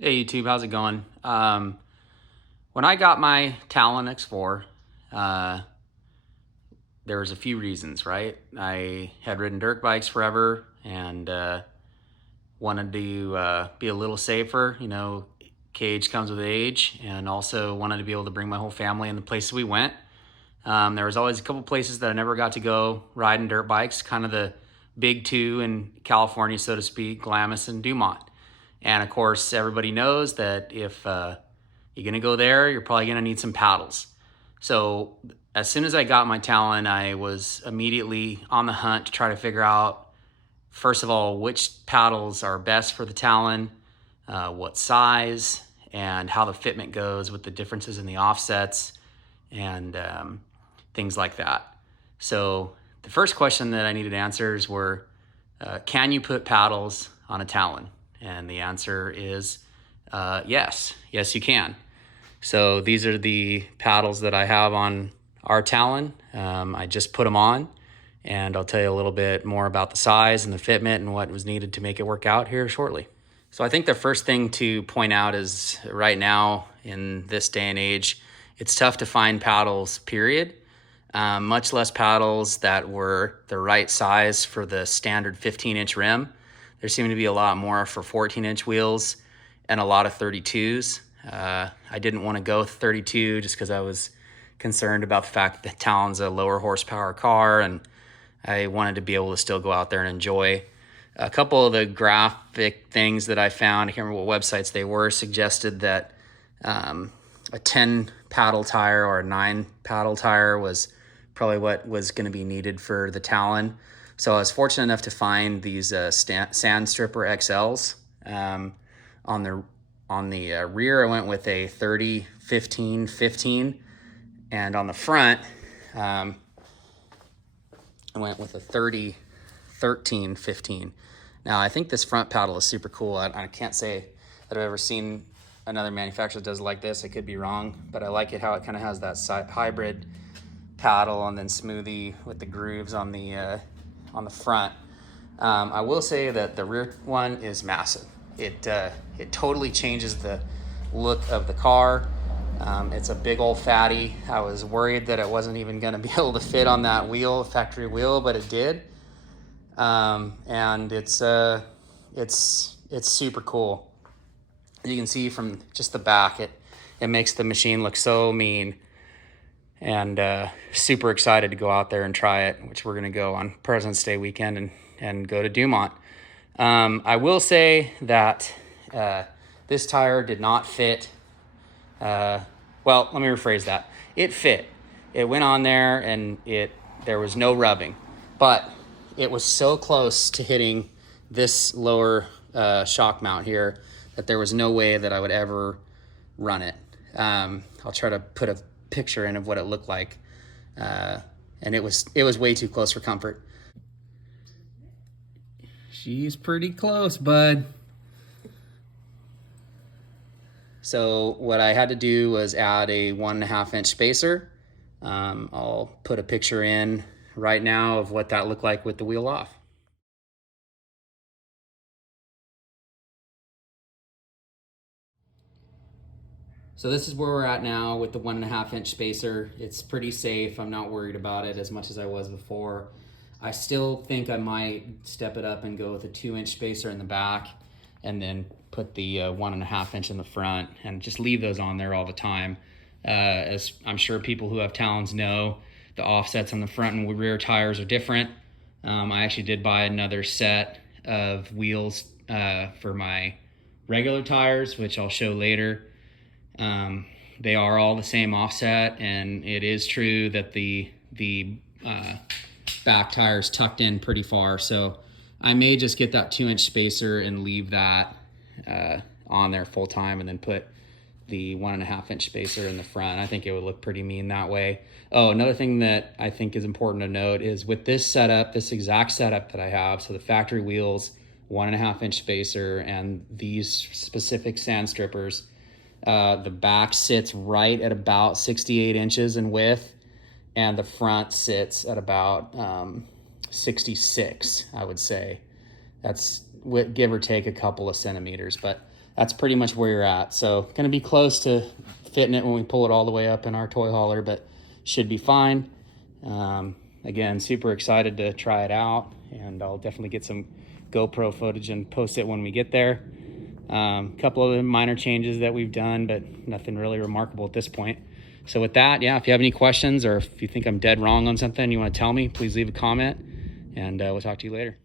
Hey YouTube, how's it going? When I got my Talon X4, there was a few reasons, right? I had ridden dirt bikes forever and wanted to be a little safer. You know, age comes with age, and also wanted to be able to bring my whole family in the places we went. There was always a couple places that I never got to go riding dirt bikes, kind of the big two in California, so to speak, Glamis and Dumont. And of course, everybody knows that if you're gonna go there, you're probably gonna need some paddles. So as soon as I got my Talon, I was immediately on the hunt to try to figure out, first of all, which paddles are best for the Talon, what size, and how the fitment goes with the differences in the offsets and things like that. So the first question that I needed answers were, can you put paddles on a Talon? And the answer is yes. Yes, you can. So these are the paddles that I have on our Talon. I just put them on, and I'll tell you a little bit more about the size and the fitment and what was needed to make it work out here shortly. So I think the first thing to point out is right now in this day and age, it's tough to find paddles, period. Much less paddles that were the right size for the standard 15-inch rim. There seemed to be a lot more for 14-inch wheels and a lot of 32s. I didn't want to go with 32 just because I was concerned about the fact that Talon's a lower horsepower car, and I wanted to be able to still go out there and enjoy. A couple of the graphic things that I found, I can't remember what websites they were, suggested that a 10 paddle tire or a 9 paddle tire was probably what was going to be needed for the Talon. So I was fortunate enough to find these Sand Stripper XLs. On the rear, I went with a 30, 15, 15, and on the front, I went with a 30, 13, 15. Now, I think this front paddle is super cool. I can't say that I've ever seen another manufacturer that does like this. I could be wrong, but I like it how it kind of has that hybrid paddle and then smoothie with the grooves on the front. I will say that the rear one is massive. It totally changes the look of the car. It's a big old fatty. I was worried that it wasn't even going to be able to fit on that wheel, factory wheel, but it did. And it's super cool. You can see from just the back, it makes the machine look so mean. And super excited to go out there and try it, which we're going to go on President's Day weekend and go to Dumont. I will say that this tire did not fit. Well, let me rephrase that. It fit. It went on there and there was no rubbing, but it was so close to hitting this lower shock mount here that there was no way that I would ever run it. I'll try to put a picture in of what it looked like, and it was way too close for comfort. She's pretty close, bud. So what I had to do was add a 1.5-inch spacer. I'll put a picture in right now of what that looked like with the wheel off. So this is where we're at now with the 1.5-inch spacer. It's pretty safe. I'm not worried about it as much as I was before. I still think I might step it up and go with a 2-inch spacer in the back and then put the 1.5-inch in the front and just leave those on there all the time. As I'm sure people who have Talons know, the offsets on the front and rear tires are different. I actually did buy another set of wheels for my regular tires, which I'll show later. They are all the same offset, and it is true that the back tire is tucked in pretty far. So I may just get that 2-inch spacer and leave that on there full time, and then put the 1.5-inch spacer in the front. I think it would look pretty mean that way. Oh, another thing that I think is important to note is with this setup, this exact setup that I have, so the factory wheels, 1.5-inch spacer, and these specific sand strippers, the back sits right at about 68 inches in width, and the front sits at about 66, I would say. That's give or take a couple of centimeters, but that's pretty much where you're at. So going to be close to fitting it when we pull it all the way up in our toy hauler, but should be fine. Again, super excited to try it out, and I'll definitely get some GoPro footage and post it when we get there. A couple of minor changes that we've done, but nothing really remarkable at this point. So with that, yeah, if you have any questions or if you think I'm dead wrong on something you want to tell me, please leave a comment, and we'll talk to you later.